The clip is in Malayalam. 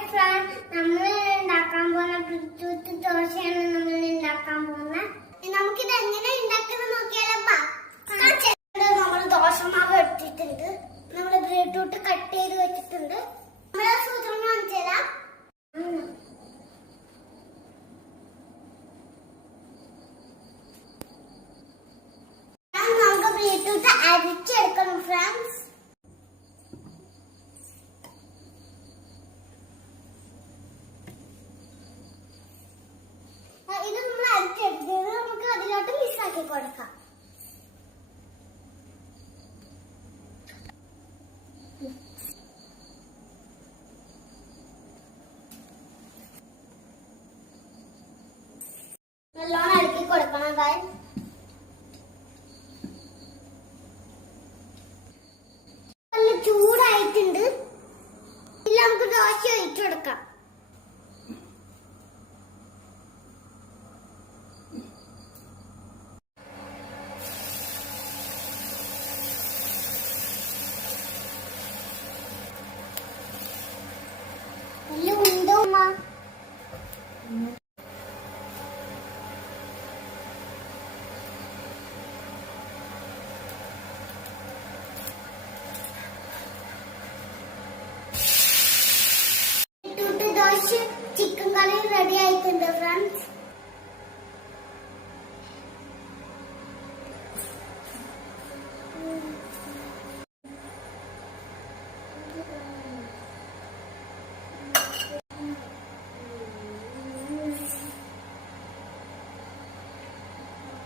നമ്മൾ ഉണ്ടാക്കാൻ പോകുന്ന ബ്ലൂടൂത്ത് ദോശയാണ് നമ്മൾ ഉണ്ടാക്കാൻ പോകുന്നത് നമുക്കിത് എങ്ങനെ ഉണ്ടാക്കുന്നത് നോക്കിയാലോ. നമ്മൾ ദോശ മാവ് എടുത്തിട്ടുണ്ട്. നമ്മൾ ബ്ലൂടൂത്ത് കട്ട് ചെയ്ത് വെച്ചിട്ടുണ്ട്. നമ്മൾ സൂത്രങ്ങൾ സൂത്രം കാണിച്ചു തരാം ഉം. ഞാൻ നമുക്ക് ബ്ലൂടൂത്ത് അരിച്ചെടുക്കണം ഫ്രണ്ട്സ് ആ, ഇത് നമ്മൾ അരിച്ചെടുത്തത് നമുക്ക് മിക്സാക്കി കൊടുക്കാം. നല്ല ചൂടായിട്ടുണ്ട്. ഇല്ല നമുക്ക് ദോശ ഒഴിച്ചു കൊടുക്കാം. കുറച്ച് ചിക്കൻ കറി റെഡി ആയിട്ടുണ്ട് ഫ്രണ്ട്സ്